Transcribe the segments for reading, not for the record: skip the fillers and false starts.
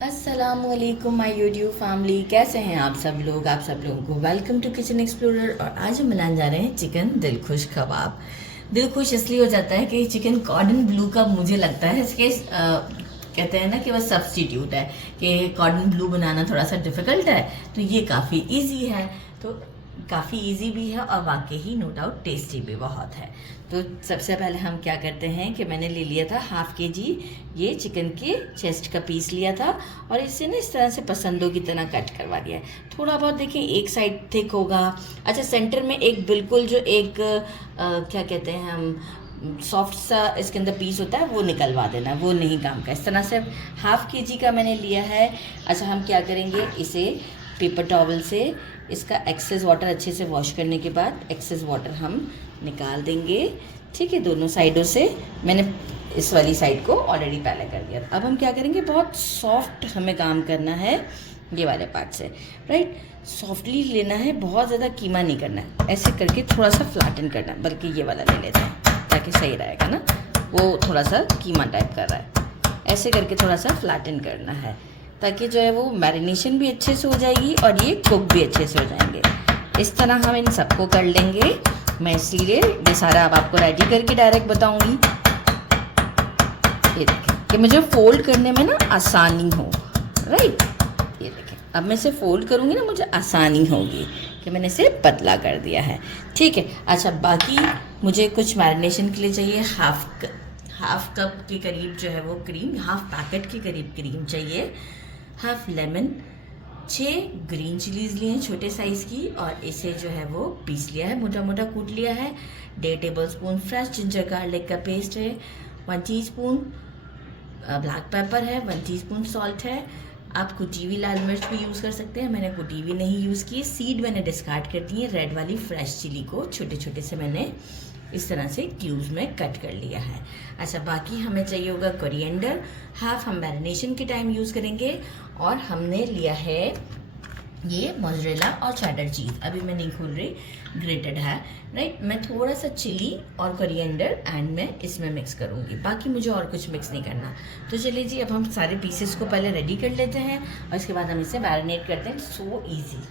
अस्सलामुअलैकुम my YouTube family, कैसे हैं आप सब लोग। आप सब लोगों को वेलकम टू किचन एक्सप्लोरर। और आज हम बनाने जा रहे हैं चिकन दिलखुश कबाब। दिलखुश इसलिए हो जाता है कि चिकन कॉर्डन ब्लू का मुझे लगता है इसके कहते हैं ना कि बस सब्स्टिट्यूट है, कि कॉर्डन ब्लू बनाना थोड़ा सा डिफिकल्ट है, तो ये काफ़ी इजी है। तो काफ़ी इजी भी है और वाकई ही नो डाउट टेस्टी भी बहुत है। तो सबसे पहले हम क्या करते हैं कि मैंने ले लिया था हाफ के जी ये चिकन के चेस्ट का पीस लिया था और इसे ना इस तरह से पसंदों की तरह कट करवा दिया है। थोड़ा बहुत देखिए एक साइड थिक होगा। अच्छा, सेंटर में एक बिल्कुल जो एक क्या कहते हैं हम सॉफ्ट सा इसके अंदर पीस होता है वो निकलवा देना, वो नहीं काम का। इस तरह से हाफ के जी का मैंने लिया है। अच्छा, हम क्या करेंगे, इसे पेपर टॉवल से इसका एक्सेस वाटर अच्छे से वॉश करने के बाद एक्सेस वाटर हम निकाल देंगे। ठीक है, दोनों साइडों से मैंने इस वाली साइड को ऑलरेडी पहले कर दिया था। अब हम क्या करेंगे, बहुत सॉफ्ट हमें काम करना है ये वाले पार्ट से, राइट। सॉफ्टली लेना है, बहुत ज़्यादा कीमा नहीं करना है। ऐसे करके थोड़ा सा फ्लैटन करना है, बल्कि ये वाला ले लेते हैं ताकि सही रहेगा ना, वो थोड़ा सा कीमा टाइप कर रहा है। ऐसे करके थोड़ा सा फ्लैटन करना है ताकि जो है वो मैरिनेशन भी अच्छे से हो जाएगी और ये कुक भी अच्छे से हो जाएंगे। इस तरह हम इन सबको कर लेंगे। मैं इसलिए ये सारा अब आपको रेडी करके डायरेक्ट बताऊंगी। ये देखें कि मुझे फोल्ड करने में ना आसानी हो, राइट। ये देखें, अब मैं इसे फोल्ड करूँगी ना, मुझे आसानी होगी कि मैंने इसे पतला कर दिया है। ठीक है। अच्छा, बाकी मुझे कुछ मैरिनेशन के लिए चाहिए हाफ कप के करीब जो है वो क्रीम, हाफ पैकेट के करीब क्रीम चाहिए, हाफ लेमन, 6 ग्रीन चिलीज लिए हैं छोटे साइज़ की और इसे जो है वो पीस लिया है, मोटा मोटा कूट लिया है। 1.5 टेबलस्पून फ्रेश जिंजर गार्लिक का पेस्ट है, 1 टीस्पून ब्लैक पेपर है, 1 टीस्पून सॉल्ट है। आप कुटी हुई लाल मिर्च भी यूज़ कर सकते हैं, मैंने कुटी हुई नहीं यूज़ की। सीड मैंने डिस्कार्ड कर दी है। रेड वाली फ्रेश चिली को छोटे छोटे से मैंने इस तरह से क्यूब्स में कट कर लिया है। अच्छा, बाकी हमें चाहिए होगा कोरिएंडर, हाफ हम मैरिनेशन के टाइम यूज़ करेंगे। और हमने लिया है ये मोज़रेला और चेडर चीज़, अभी मैं नहीं खोल रही, ग्रेटेड है, राइट। मैं थोड़ा सा चिली और कोरिएंडर एंड में इसमें मिक्स करूँगी, बाकी मुझे और कुछ मिक्स नहीं करना। तो चलिए जी, अब हम सारे पीसेस को पहले रेडी कर लेते हैं और इसके बाद हम इसे मैरिनेट करते हैं। सो ईजी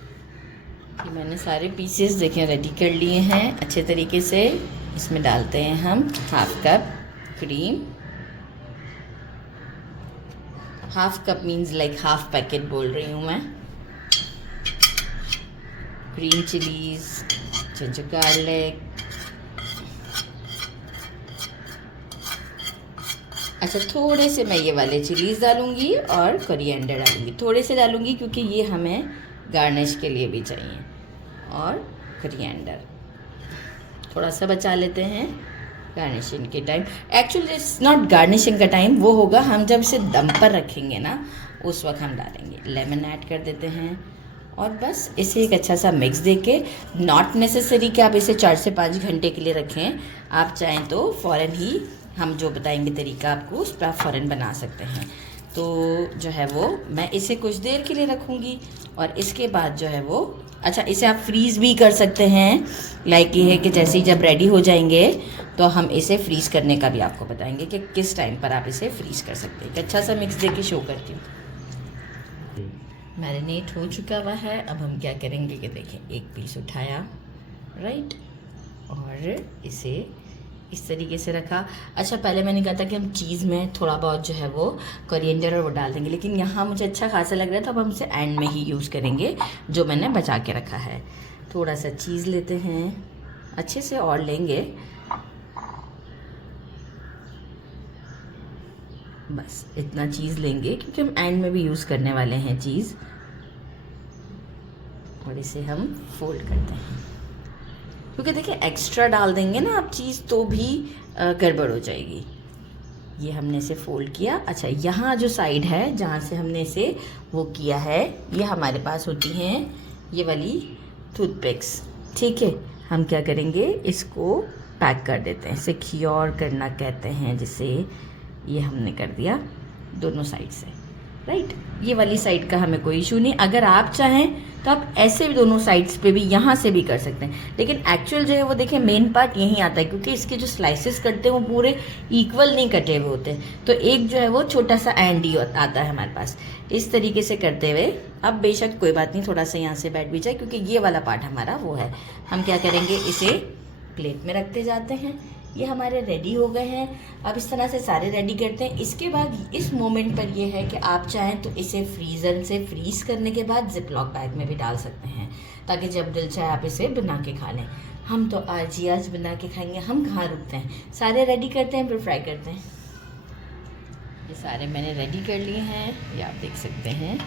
कि मैंने सारे पीसेस देखें रेडी कर लिए हैं अच्छे तरीके से। इसमें डालते हैं हम half cup cream, half cup means like half packet बोल रही हूँ मैं। Green chillies, ginger garlic. अच्छा, थोड़े से मैं ये वाले चिलीज डालूंगी और कोरिएंडर डालूंगी, थोड़े से डालूंगी क्योंकि ये हमें गार्निश के लिए भी चाहिए। और कोरिएंडर थोड़ा सा बचा लेते हैं गार्निशिंग के time. Actually it's not garnishing का टाइम, वो होगा हम जब इसे दम पर रखेंगे ना, उस वक्त हम डालेंगे। लेमन ऐड कर देते हैं और बस इसे एक अच्छा सा मिक्स देके, नॉट नेसेसरी कि आप इसे 4 से 5 घंटे के लिए रखें। आप चाहें तो फ़ौरन ही हम जो बताएंगे तरीका आपको, उस पर आप फ़ौरन बना सकते हैं। तो जो है वो मैं इसे कुछ देर के लिए रखूँगी और इसके बाद जो है वो, अच्छा, इसे आप फ्रीज़ भी कर सकते हैं। लाइक ये है कि जैसे ही जब रेडी हो जाएंगे तो हम इसे फ्रीज़ करने का भी आपको बताएंगे कि किस टाइम पर आप इसे फ्रीज़ कर सकते हैं। अच्छा सा मिक्स देके शो करती हूँ। मैरिनेट हो चुका हुआ है। अब हम क्या करेंगे कि देखें, एक पीस उठाया, राइट, और इसे इस तरीके से रखा। अच्छा, पहले मैंने कहा था कि हम चीज़ में थोड़ा बहुत जो है वो कोरिएंडर और वो डाल देंगे, लेकिन यहाँ मुझे अच्छा खासा लग रहा है तो अब हम इसे एंड में ही यूज़ करेंगे जो मैंने बचा के रखा है। थोड़ा सा चीज़ लेते हैं, अच्छे से और लेंगे, बस इतना चीज़ लेंगे क्योंकि हम एंड में भी यूज़ करने वाले हैं चीज़। और इसे हम फोल्ड करते हैं क्योंकि देखिए एक्स्ट्रा डाल देंगे ना आप चीज़ तो भी गड़बड़ हो जाएगी। ये हमने इसे फोल्ड किया। अच्छा, यहाँ जो साइड है जहाँ से हमने इसे वो किया है, ये हमारे पास होती हैं ये वाली टूथपिक्स, ठीक है। हम क्या करेंगे, इसको पैक कर देते हैं, सिक्योर करना कहते हैं जिसे। ये हमने कर दिया दोनों साइड से, राइट। ये वाली साइड का हमें कोई इशू नहीं। अगर आप चाहें तो आप ऐसे भी दोनों साइड्स पे भी यहाँ से भी कर सकते हैं, लेकिन एक्चुअल जो है वो देखिए मेन पार्ट यहीं आता है, क्योंकि इसके जो स्लाइसेस कटते हैं वो पूरे इक्वल नहीं कटे हुए होते, तो एक जो है वो छोटा सा एंडी आता है हमारे पास। इस तरीके से करते हुए अब बेशक कोई बात नहीं, थोड़ा सा यहाँ से बैठ भी जाए, क्योंकि ये वाला पार्ट हमारा वो है। हम क्या करेंगे, इसे प्लेट में रखते जाते हैं। ये हमारे रेडी हो गए हैं। अब इस तरह से सारे रेडी करते हैं। इसके बाद इस मोमेंट पर ये है कि आप चाहें तो इसे फ्रीज़र से फ्रीज़ करने के बाद जिप लॉक बैग में भी डाल सकते हैं, ताकि जब दिल चाहे आप इसे बना के खा लें। हम तो आज ही आज बना के खाएंगे, हम कहाँ रुकते हैं। सारे रेडी करते हैं फिर फ्राई करते हैं। ये सारे मैंने रेडी कर लिए हैं, ये आप देख सकते हैं।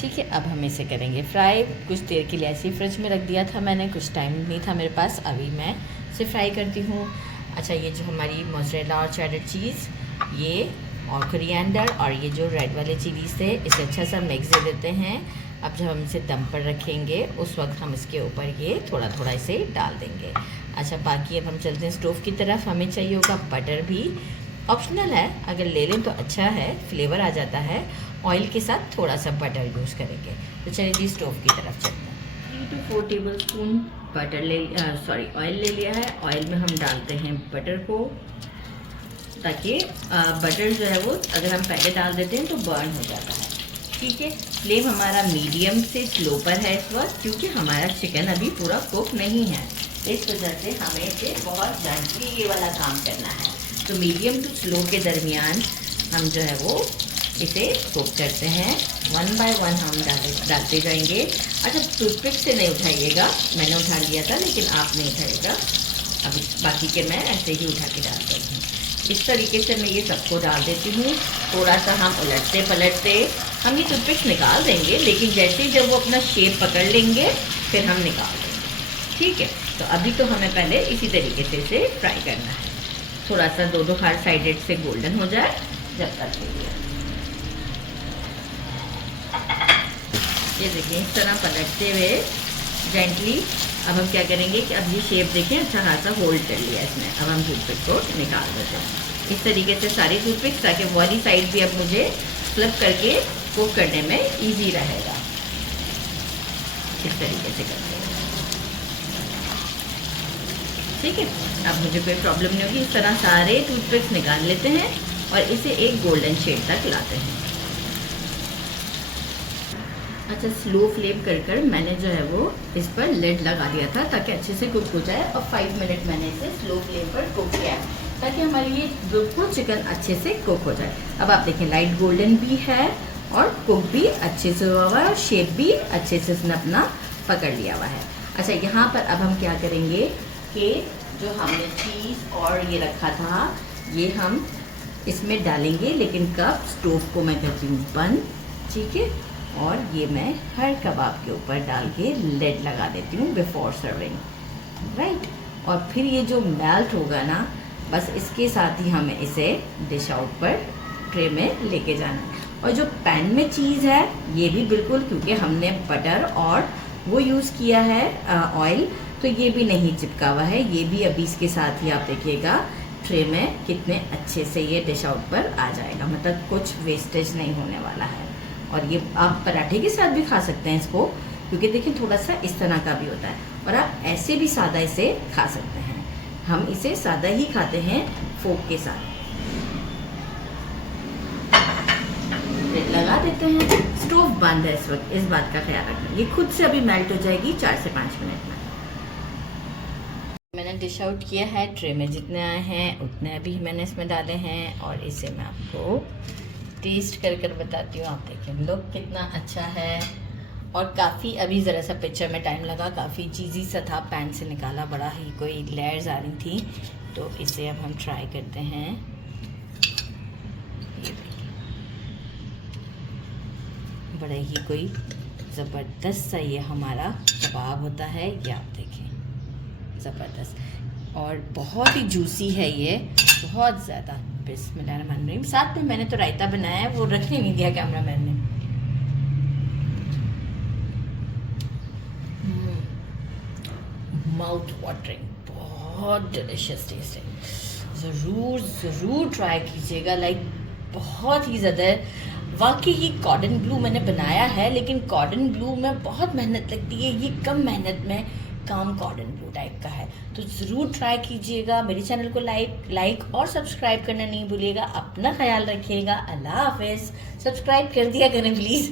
ठीक है, अब हम इसे करेंगे फ्राई। कुछ देर के लिए ऐसे ही फ्रिज में रख दिया था मैंने, कुछ टाइम नहीं था मेरे पास, अभी मैं इसे फ्राई करती हूँ। अच्छा, ये जो हमारी मोज़रेला और चेडर चीज़, ये और कोरिएंडर और ये जो रेड वाले चिलीज़ थे, इसे अच्छा सा मिक्स दे देते हैं। अब जब हम इसे दम पर रखेंगे उस वक्त हम इसके ऊपर ये थोड़ा थोड़ा इसे डाल देंगे। अच्छा, बाकी अब हम चलते हैं स्टोव की तरफ। हमें चाहिए होगा बटर, भी ऑप्शनल है, अगर ले लें तो अच्छा है, फ्लेवर आ जाता है। ऑयल के साथ थोड़ा सा बटर यूज़ करेंगे। तो चलिए जी स्टोव की तरफ चलते हैं। 3 to 4 टेबल स्पून ऑयल ले लिया है। ऑयल में हम डालते हैं बटर को, ताकि बटर जो है वो अगर हम पहले डाल देते हैं तो बर्न हो जाता है। ठीक है, फ्लेम हमारा मीडियम से स्लो पर है इस वक्त, क्योंकि हमारा चिकन अभी पूरा कुक नहीं है। इस वजह से हमें इसे बहुत जेंटली ये वाला काम करना है। तो मीडियम टू स्लो के दरमियान हम जो है वो इसे कुक करते हैं। 1 बाय 1 हम डालते जाएंगे। अच्छा, टूथपिक से नहीं उठाइएगा, मैंने उठा लिया था लेकिन आप नहीं उठाइएगा। अभी बाकी के मैं ऐसे ही उठा के डाल देती हूँ। इस तरीके से मैं ये सबको डाल देती हूँ। थोड़ा सा हम उलटते पलटते हम ये टूथपिक निकाल देंगे, लेकिन जैसे ही जब वो अपना शेप पकड़ लेंगे फिर हम निकाल देंगे। ठीक है, तो अभी तो हमें पहले इसी तरीके से इसे फ्राई करना है। थोड़ा सा दोनों हर साइडेड से गोल्डन हो जाए जब तक के लिए। ये देखिए इस तरह पलटते हुए जेंटली। अब हम क्या करेंगे कि अब ये शेप देखें अच्छा खासा होल्ड कर लिया इसने। अब हम टूथपिक को निकाल देते हैं इस तरीके से सारी टूथपिक, ताकि वाली साइड भी अब मुझे फ्लिप करके कुक करने में इजी रहेगा। इस तरीके से करते हैं। ठीक है, अब मुझे कोई प्रॉब्लम नहीं होगी। इस तरह सारे टूथपिक्स निकाल लेते हैं और इसे एक गोल्डन शेड तक लाते हैं। अच्छा, स्लो फ्लेम कर मैंने जो है वो इस पर लिड लगा दिया था, ताकि अच्छे से कुक हो जाए। और 5 मिनट मैंने इसे स्लो फ्लेम पर कुक किया है, ताकि हमारे ये बिल्कुल चिकन अच्छे से कुक हो जाए। अब आप देखें लाइट गोल्डन भी है और कुक भी अच्छे से हुआ हुआ है, और शेप भी अच्छे से इसने अपना पकड़ लिया हुआ है। अच्छा, यहाँ पर अब हम क्या करेंगे कि जो हमने चीज़ और ये रखा था ये हम इसमें डालेंगे, लेकिन कब स्टोव को मैं करती हूँ बंद। ठीक है, और ये मैं हर कबाब के ऊपर डाल के लिड लगा देती हूँ बिफोर सर्विंग। राइट, और फिर ये जो मेल्ट होगा ना, बस इसके साथ ही हमें इसे डिश आउट पर ट्रे में लेके जाना है। और जो पैन में चीज़ है ये भी बिल्कुल, क्योंकि हमने बटर और वो यूज़ किया है ऑयल, तो ये भी नहीं चिपका हुआ है। ये भी अभी इसके साथ ही आप देखिएगा ट्रे में कितने अच्छे से ये डिश आउट पर आ जाएगा, मतलब कुछ वेस्टेज नहीं होने वाला है। और ये आप पराठे के साथ भी खा सकते हैं इसको, क्योंकि देखिए थोड़ा सा इस तरह का भी होता है। और आप ऐसे भी सादा इसे खा सकते हैं। हम इसे सादा ही खाते हैं फोक के साथ। लगा देते हैं। स्टोव बंद है इस वक्त, इस बात का ख्याल रखना। ये खुद से अभी मेल्ट हो जाएगी 4 से 5 मिनट में। मैंने डिश आउट किया है, ट्रे में जितने आए हैं उतने अभी मैंने इसमें डाले हैं, और इसे मैं आपको टेस्ट कर बताती हूँ। आप देखिए लुक कितना अच्छा है, और काफ़ी अभी ज़रा सा पिक्चर में टाइम लगा, काफ़ी चीज़ी सा था, पैन से निकाला, बड़ा ही कोई लेयर्स आ रही थी। तो इसे अब हम ट्राई करते हैं। ये देखिए बड़ा ही कोई ज़बरदस्त सा ये हमारा कबाब होता है, ये आप देखें ज़बरदस्त, और बहुत ही जूसी है ये, बहुत ज़्यादा। बिस्मिल्लाहिर्रहमानिर्रहीम। साथ में मैंने तो रायता बनाया है, वो रखने नहीं दिया कैमरामैन ने। माउथ वाटरिंग, बहुत डिलिशियस टेस्ट है। ज़रूर ट्राई कीजिएगा। लाइक बहुत ही ज़्यादा वाकई ही कॉटन ब्लू मैंने बनाया है, लेकिन कॉटन ब्लू में बहुत मेहनत लगती है, ये कम मेहनत में काम कॉटन ब्लू टाइप का है। तो ज़रूर ट्राई कीजिएगा। मेरे चैनल को लाइक और सब्सक्राइब करना नहीं भूलिएगा। अपना ख्याल रखिएगा। अल्लाह हाफिज़। सब्सक्राइब कर दिया करें प्लीज़।